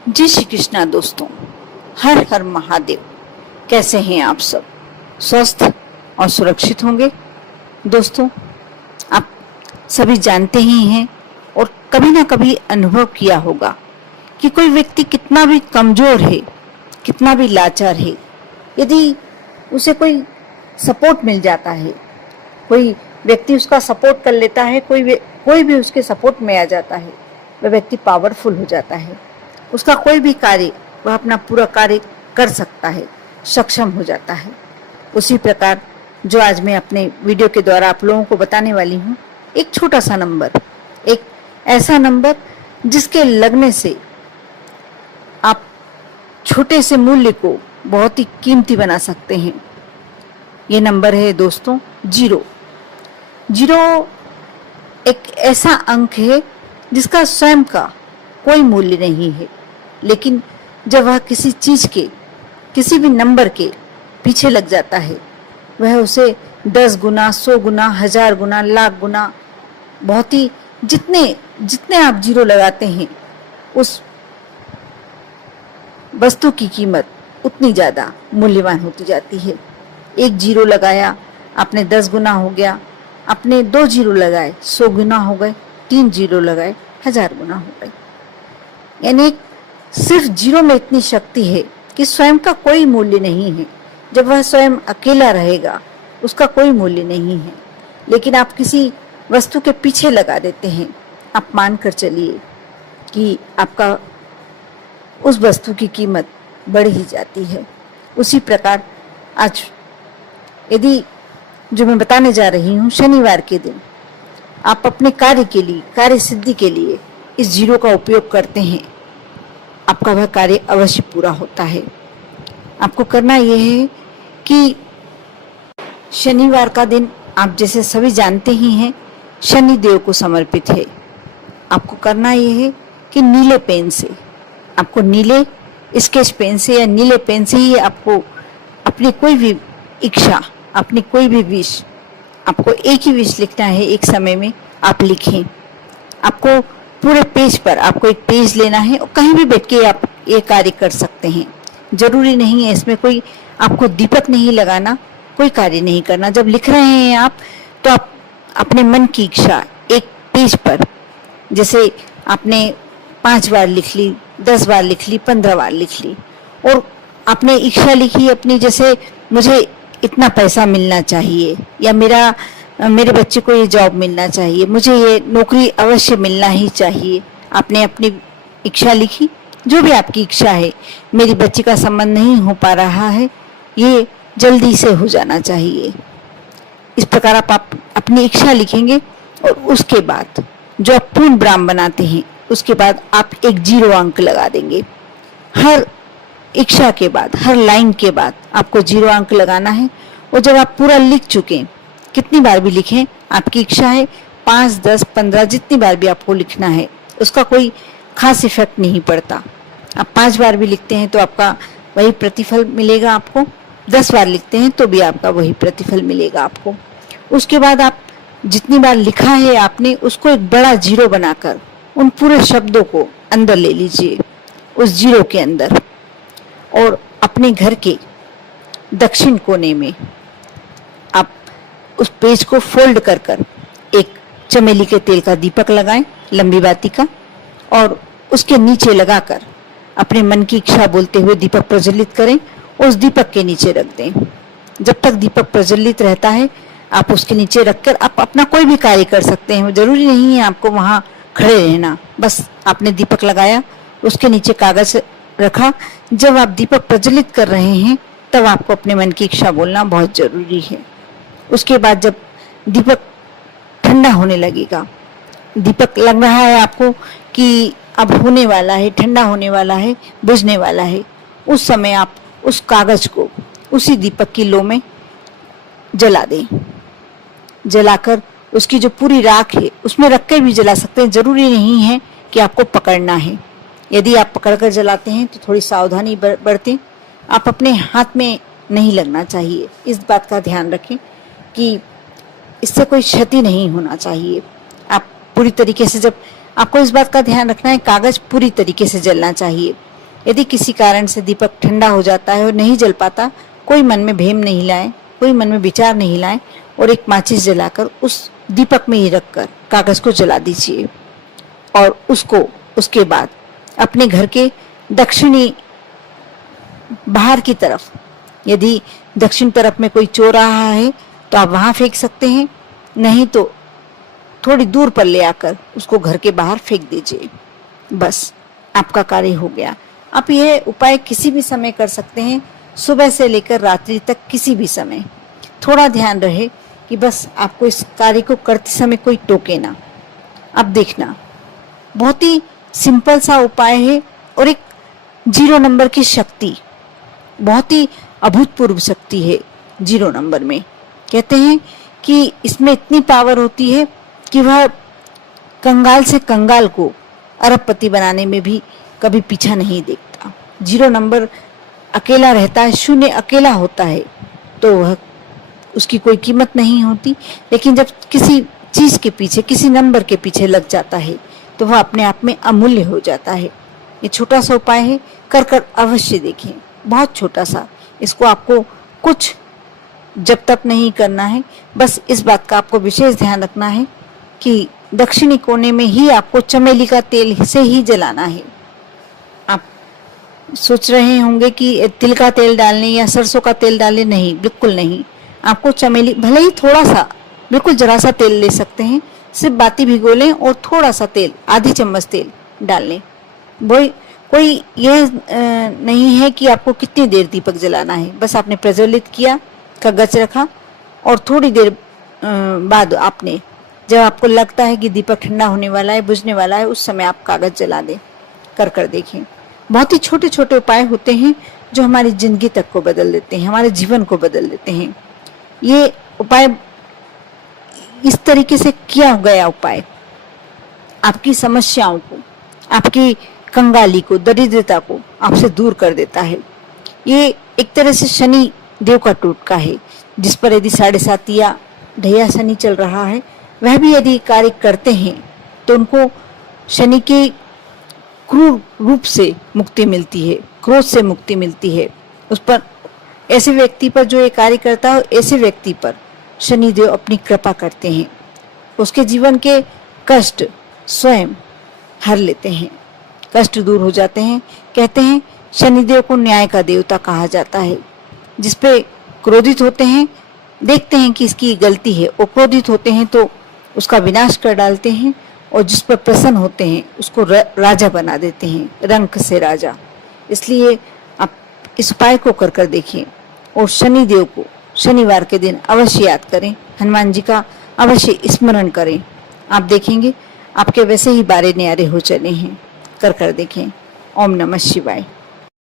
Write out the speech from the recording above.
जय श्री कृष्णा दोस्तों, हर हर महादेव। कैसे हैं आप सब? स्वस्थ और सुरक्षित होंगे। दोस्तों, आप सभी जानते ही हैं और कभी ना कभी अनुभव किया होगा कि कोई व्यक्ति कितना भी कमजोर है, कितना भी लाचार है, यदि उसे कोई सपोर्ट मिल जाता है, कोई व्यक्ति उसका सपोर्ट कर लेता है, कोई भी उसके सपोर्ट में आ जाता है, वह व्यक्ति पावरफुल हो जाता है। उसका कोई भी कार्य वह अपना पूरा कार्य कर सकता है, सक्षम हो जाता है। उसी प्रकार जो आज मैं अपने वीडियो के द्वारा आप लोगों को बताने वाली हूँ, एक छोटा सा नंबर, एक ऐसा नंबर जिसके लगने से आप छोटे से मूल्य को बहुत ही कीमती बना सकते हैं। ये नंबर है दोस्तों जीरो। जीरो एक ऐसा अंक है जिसका स्वयं का कोई मूल्य नहीं है, लेकिन जब वह किसी चीज के, किसी भी नंबर के पीछे लग जाता है, वह उसे 10 गुना, 100 गुना, 1000 गुना, लाख गुना, बहुत ही जितने आप जीरो लगाते हैं, उस वस्तु की कीमत उतनी ज्यादा मूल्यवान होती जाती है। एक जीरो लगाया, आपने 10 गुना हो गया, आपने 2 जीरो लगाए 100 गुना हो गए, 3 जीरो लगाए 1000 गुना हो गए। यानी सिर्फ जीरो में इतनी शक्ति है कि स्वयं का कोई मूल्य नहीं है। जब वह स्वयं अकेला रहेगा, उसका कोई मूल्य नहीं है, लेकिन आप किसी वस्तु के पीछे लगा देते हैं। आप मान कर चलिए कि आपका उस वस्तु की कीमत बढ़ ही जाती है। उसी प्रकार आज यदि जो मैं बताने जा रही हूँ, शनिवार के दिन आप अपने कार्य के लिए, कार्य सिद्धि के लिए इस जीरो का उपयोग करते हैं, आपका वह कार्य अवश्य पूरा होता है। आपको करना यह है कि शनिवार का दिन आप जैसे सभी जानते ही हैं, शनि देव को समर्पित है। आपको करना यह है कि नीले पेन से, आपको नीले स्केच पेन से या नीले पेन से ही आपको अपनी कोई भी इच्छा, अपनी कोई भी विश, आपको एक ही विश लिखना है। एक समय में आप लिखें। आपको पूरे पेज पर आपको एक पेज लेना है और कहीं भी बैठ के आप ये कार्य कर सकते हैं। जरूरी नहीं है इसमें कोई आपको दीपक नहीं लगाना, कोई कार्य नहीं करना। जब लिख रहे हैं आप, तो आप अपने मन की इच्छा एक पेज पर, जैसे आपने 5 बार लिख ली, 10 बार लिख ली, 15 बार लिख ली, और आपने इच्छा लिखी अपनी, जैसे मुझे इतना पैसा मिलना चाहिए, या मेरे बच्चे को ये जॉब मिलना चाहिए, मुझे ये नौकरी अवश्य मिलना ही चाहिए। आपने अपनी इच्छा लिखी, जो भी आपकी इच्छा है, मेरी बच्ची का संबंध नहीं हो पा रहा है, ये जल्दी से हो जाना चाहिए। इस प्रकार आप अपनी इच्छा लिखेंगे और उसके बाद जो आप पूर्ण ब्राह्म बनाते हैं, उसके बाद आप एक जीरो अंक लगा देंगे। हर इच्छा के बाद, हर लाइन के बाद आपको जीरो अंक लगाना है। और जब आप पूरा लिख चुके, कितनी बार भी लिखें, आपकी इच्छा है 5, 10, 15, जितनी बार भी आपको लिखना है, उसका कोई खास इफेक्ट नहीं पड़ता। आप 5 बार भी लिखते हैं तो आपका वही प्रतिफल मिलेगा आपको, 10 बार लिखते हैं तो भी आपका वही प्रतिफल मिलेगा आपको। उसके बाद आप जितनी बार लिखा है आपने, उसको एक बड़ा जीरो बनाकर उन पूरे शब्दों को अंदर ले लीजिए, उस जीरो के अंदर, और अपने घर के दक्षिण कोने में आप उस पेज को फोल्ड कर कर एक चमेली के तेल का दीपक लगाएं, लंबी बाती का, और उसके नीचे लगाकर अपने मन की इच्छा बोलते हुए दीपक प्रज्वलित करें। उस दीपक के नीचे रख दें। जब तक दीपक प्रज्वलित रहता है, आप उसके नीचे रखकर आप अपना कोई भी कार्य कर सकते हैं। जरूरी नहीं है आपको वहां खड़े रहना। बस आपने दीपक लगाया, उसके नीचे कागज रखा। जब आप दीपक प्रज्वलित कर रहे हैं, तब आपको अपने मन की इच्छा बोलना बहुत जरूरी है। उसके बाद जब दीपक ठंडा होने लगेगा, दीपक लग रहा है आपको कि अब होने वाला है, ठंडा होने वाला है, बुझने वाला है, उस समय आप उस कागज को उसी दीपक की लो में जला दें। जलाकर उसकी जो पूरी राख है उसमें रख कर भी जला सकते हैं। जरूरी नहीं है कि आपको पकड़ना है। यदि आप पकड़कर जलाते हैं तो थोड़ी सावधानी बरतें। आप अपने हाथ में नहीं लगना चाहिए, इस बात का ध्यान रखें कि इससे कोई क्षति नहीं होना चाहिए। आप पूरी तरीके से, जब आपको इस बात का ध्यान रखना है, कागज पूरी तरीके से जलना चाहिए। यदि किसी कारण से दीपक ठंडा हो जाता है और नहीं जल पाता, कोई मन में भेम नहीं लाए, कोई मन में विचार नहीं लाए और एक माचिस जलाकर उस दीपक में ही रखकर कागज को जला दीजिए और उसको उसके बाद अपने घर के दक्षिणी बाहर की तरफ, यदि दक्षिण तरफ में कोई चौराहा है तो आप वहां फेंक सकते हैं, नहीं तो थोड़ी दूर पर ले आकर उसको घर के बाहर फेंक दीजिए। बस आपका कार्य हो गया। आप यह उपाय किसी भी समय कर सकते हैं, सुबह से लेकर रात्रि तक किसी भी समय। थोड़ा ध्यान रहे कि बस आपको इस कार्य को करते समय कोई टोके ना। अब देखना, बहुत ही सिंपल सा उपाय है और एक 0 नंबर की शक्ति, बहुत ही अभूतपूर्व शक्ति है 0 नंबर में। कहते हैं कि इसमें इतनी पावर होती है कि वह कंगाल से कंगाल को अरबपति बनाने में भी कभी पीछा नहीं देखता। 0 नंबर अकेला रहता है, शून्य अकेला होता है तो वह उसकी कोई कीमत नहीं होती, लेकिन जब किसी चीज के पीछे, किसी नंबर के पीछे लग जाता है तो वह अपने आप में अमूल्य हो जाता है। ये छोटा सा उपाय है, कर कर अवश्य देखें, बहुत छोटा सा। इसको आपको कुछ जब तक नहीं करना है, बस इस बात का आपको विशेष ध्यान रखना है कि दक्षिणी कोने में ही आपको चमेली का तेल से ही जलाना है। आप सोच रहे होंगे कि तिल का तेल डालने या सरसों का तेल डालने, नहीं, बिल्कुल नहीं। आपको चमेली, भले ही थोड़ा सा, बिल्कुल जरा सा तेल ले सकते हैं, सिर्फ बाती भिगो लें और थोड़ा सा तेल, आधी चम्मच तेल डाल लें। कोई यह नहीं है कि आपको कितनी देर दीपक जलाना है, बस आपने प्रज्वलित किया, कागज रखा और थोड़ी देर बाद आपने, जब आपको लगता है कि दीपक ठंडा होने वाला है, बुझने वाला है, उस समय आप कागज जला दें। कर देखें। बहुत ही छोटे छोटे उपाय होते हैं जो हमारी जिंदगी तक को बदल देते हैं, हमारे जीवन को बदल देते हैं। ये उपाय, इस तरीके से किया गया उपाय आपकी समस्याओं को, आपकी कंगाली को, दरिद्रता को आपसे दूर कर देता है। ये एक तरह से शनि देव का टोटका है, जिस पर यदि 7.5 या ढैया शनि चल रहा है, वह भी यदि कार्य करते हैं तो उनको शनि के क्रूर रूप से मुक्ति मिलती है, क्रोध से मुक्ति मिलती है। उस पर, ऐसे व्यक्ति पर जो ये कार्य करता है, ऐसे व्यक्ति पर शनिदेव अपनी कृपा करते हैं, उसके जीवन के कष्ट स्वयं हर लेते हैं, कष्ट दूर हो जाते हैं। कहते हैं शनिदेव को न्याय का देवता कहा जाता है। जिस पे क्रोधित होते हैं, देखते हैं कि इसकी गलती है, और क्रोधित होते हैं तो उसका विनाश कर डालते हैं, और जिस पर प्रसन्न होते हैं उसको राजा बना देते हैं, रंक से राजा। इसलिए आप इस उपाय को कर देखिए और शनिदेव को शनिवार के दिन अवश्य याद करें, हनुमान जी का अवश्य स्मरण करें। आप देखेंगे आपके वैसे ही बारे न्यारे हो चले हैं। कर देखें। ओम नमः शिवाय।